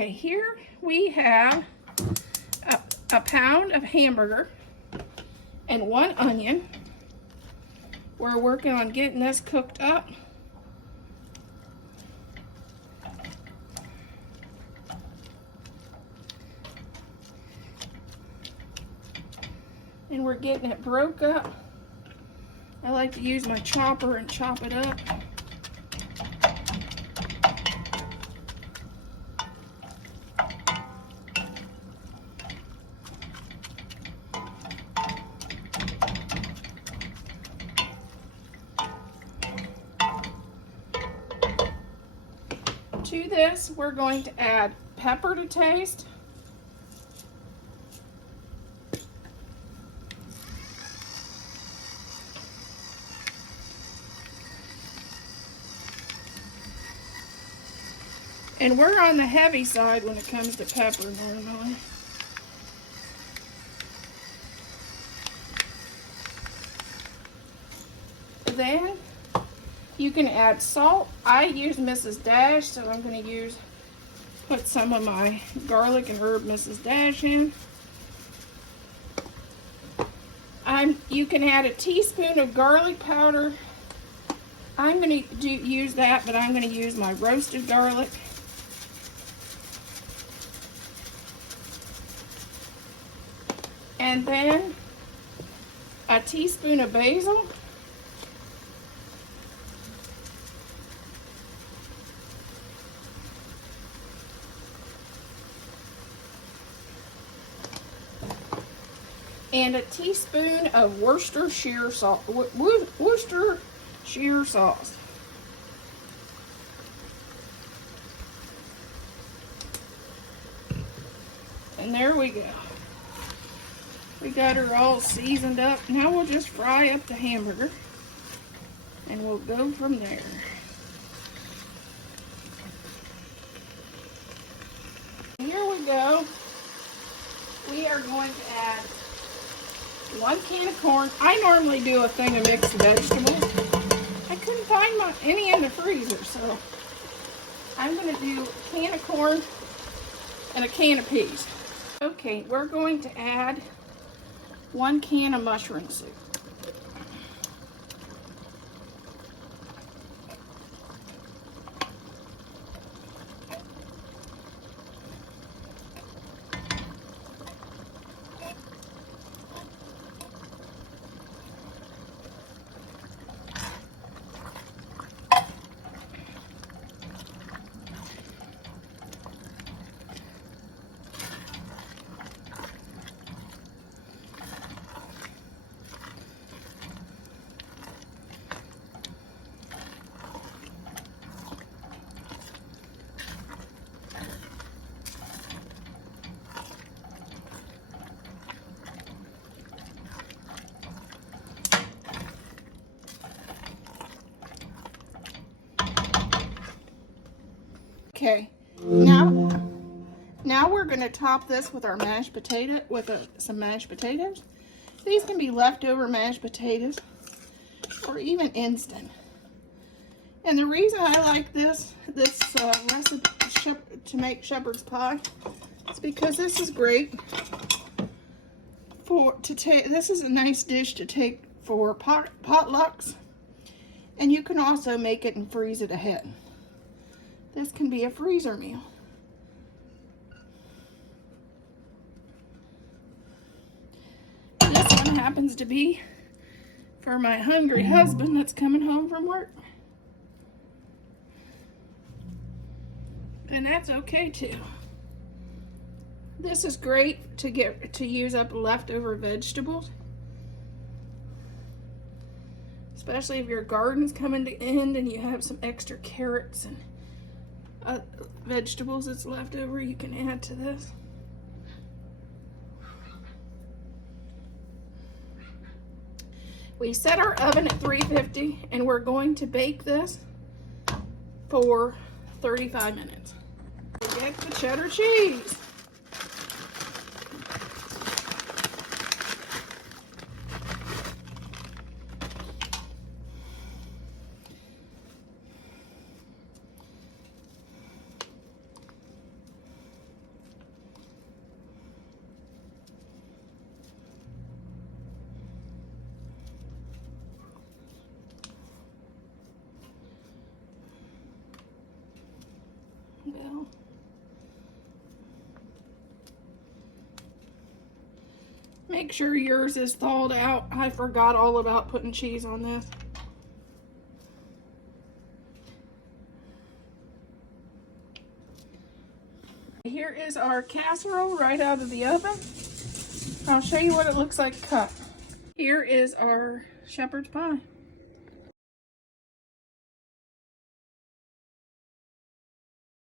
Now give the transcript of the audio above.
Okay, here we have a pound of hamburger and 1 onion. We're working on getting this cooked up. And we're getting it broke up. I like to use my chopper and chop it up. To this, we're going to add pepper to taste. And we're on the heavy side when it comes to pepper normally. Then you can add salt. I use Mrs. Dash, so I'm going to put some of my garlic and herb Mrs. Dash in. You can add a teaspoon of garlic powder. I'm going to use that, but I'm going to use my roasted garlic. And then a teaspoon of basil. And a teaspoon of Worcestershire sauce. Worcestershire sauce. And there we go. We got her all seasoned up. Now we'll just fry up the hamburger. And we'll go from there. Here we go. We are going to add 1 can of corn. I normally do a thing of mixed vegetables. I couldn't find any in the freezer, so I'm going to do a can of corn and a can of peas. Okay, we're going to add 1 can of mushroom soup. Okay, now we're going to top this with our mashed potato, some mashed potatoes. These can be leftover mashed potatoes or even instant. And the reason I like this recipe to make shepherd's pie is because this is great this is a nice dish to take for potlucks, and you can also make it and freeze it ahead. This can be a freezer meal. This one happens to be for my hungry husband that's coming home from work. And that's okay too. This is great to use up leftover vegetables. Especially if your garden's coming to end and you have some extra carrots and vegetables that's left over, you can add to this. We set our oven at 350 and we're going to bake this for 35 minutes. Get the cheddar cheese. Make sure yours is thawed out. I forgot all about putting cheese on this. Here is our casserole right out of the oven. I'll show you what it looks like cut. Here is our shepherd's pie.